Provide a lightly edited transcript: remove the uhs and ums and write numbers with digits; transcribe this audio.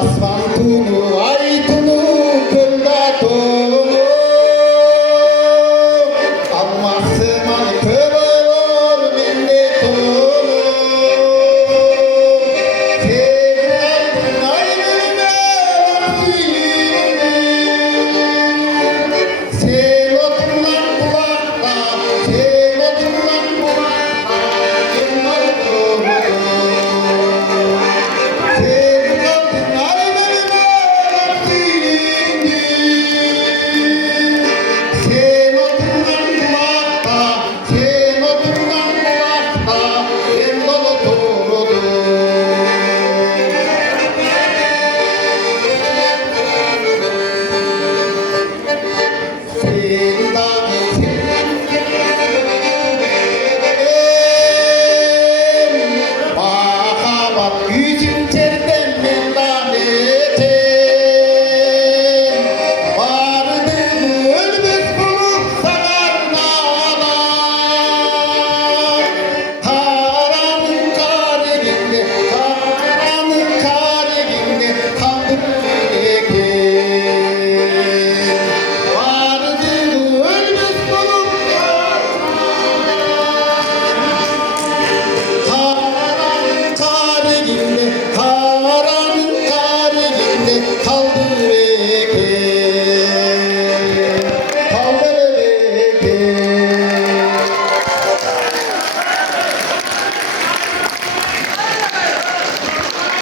Asman tunu ay tunu kölda tunu Ammasıman köbölor minde tunu Sen aldın ayrılma Sen oturan kulakta Sen oturan kulakta Kim olduğunu Yüzünce